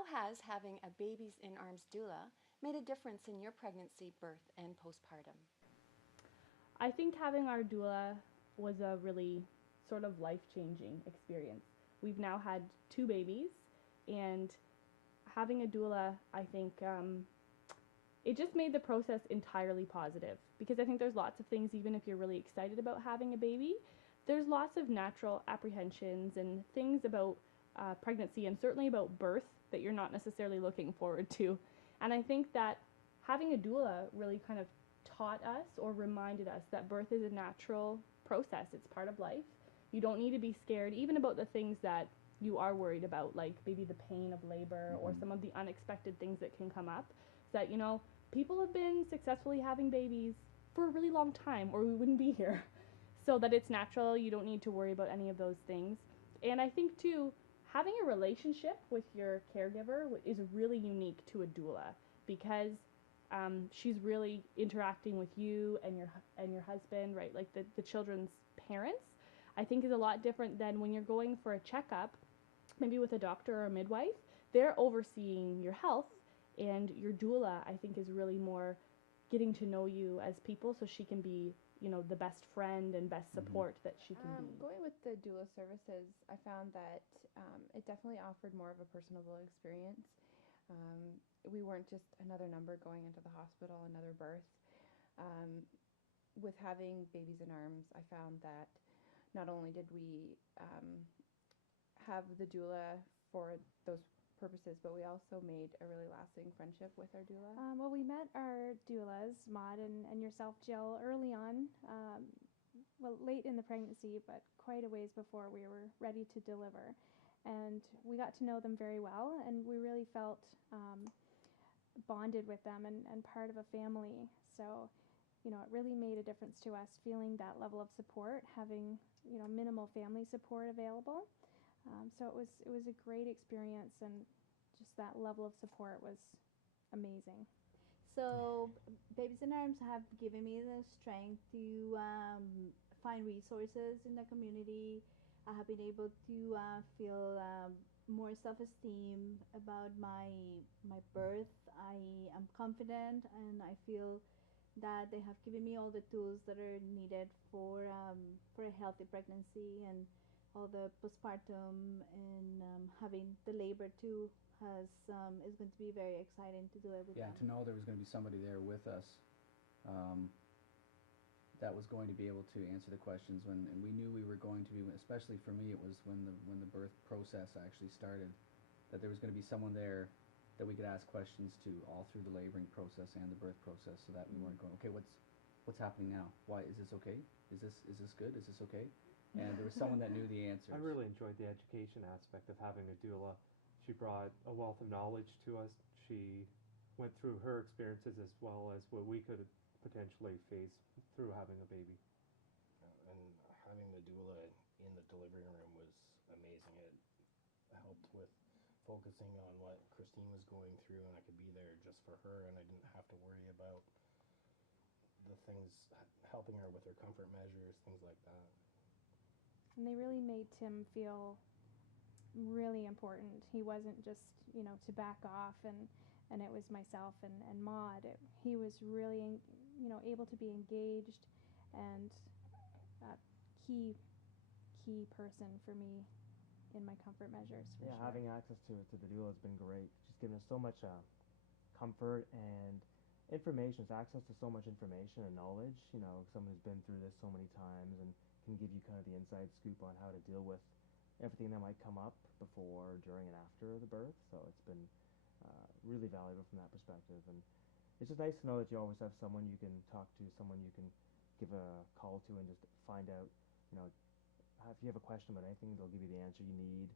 How has having a Babies in Arms doula made a difference in your pregnancy, birth, and postpartum? I think having our doula was a really sort of life-changing experience. We've now had two babies, and having a doula, I think, it just made the process entirely positive, because I think there's lots of things, even if you're really excited about having a baby, there's lots of natural apprehensions and things about pregnancy and certainly about birth that you're not necessarily looking forward to. And I think that having a doula really kind of taught us or reminded us that birth is a natural process. It's part of life. You don't need to be scared even about the things that you are worried about, like maybe the pain of labor or some of the unexpected things that can come up. That, people have been successfully having babies for a really long time, or we wouldn't be here. So that it's natural, you don't need to worry about any of those things. And I think, too, having a relationship with your caregiver is really unique to a doula, because she's really interacting with you and your husband, right? Like the children's parents, I think is a lot different than when you're going for a checkup, maybe with a doctor or a midwife. They're overseeing your health, and your doula, I think, is really more getting to know you as people, so she can be, the best friend and best support that she can be. Going with the doula services, I found that it definitely offered more of a personable experience. We weren't just another number going into the hospital, another birth. With having Babies in Arms, I found that not only did we have the doula for those purposes, but we also made a really lasting friendship with our doula. Well, we met our doulas, Maud and yourself, Jill, early on, late in the pregnancy, but quite a ways before we were ready to deliver. And we got to know them very well, and we really felt bonded with them and part of a family. So, it really made a difference to us feeling that level of support, having, minimal family support available. So it was a great experience, and just that level of support was amazing. So, Babies in Arms have given me the strength to find resources in the community. I have been able to feel more self-esteem about my birth. I am confident, and I feel that they have given me all the tools that are needed for a healthy pregnancy, and all the postpartum, and having the labor too is going to be very exciting to do it with them. Yeah, to know there was going to be somebody there with us that was going to be able to answer the questions and we knew we were going to be, especially for me, it was when the birth process actually started, that there was going to be someone there that we could ask questions to all through the laboring process and the birth process, so that we weren't going, okay, what's happening now? Why is this okay? Is this good? Is this okay? And there was someone that knew the answers. I really enjoyed the education aspect of having a doula. She brought a wealth of knowledge to us. She went through her experiences as well as what we could potentially face through having a baby. And having the doula in the delivery room was amazing. It helped with focusing on what Christine was going through, and I could be there just for her, and I didn't have to worry about the things, helping her with her comfort measures, things like that. And they really made Tim feel really important. He wasn't just, to back off and it was myself and Maud. He was really, able to be engaged, and a key person for me in my comfort measures, for sure. Having access to the doula has been great. She's given us so much comfort and information. It's access to so much information and knowledge. Someone who's been through this so many times and can give you kind of the inside scoop on how to deal with everything that might come up before, during, and after the birth. So it's been really valuable from that perspective. And it's just nice to know that you always have someone you can talk to, someone you can give a call to and just find out, if you have a question about anything, they'll give you the answer you need.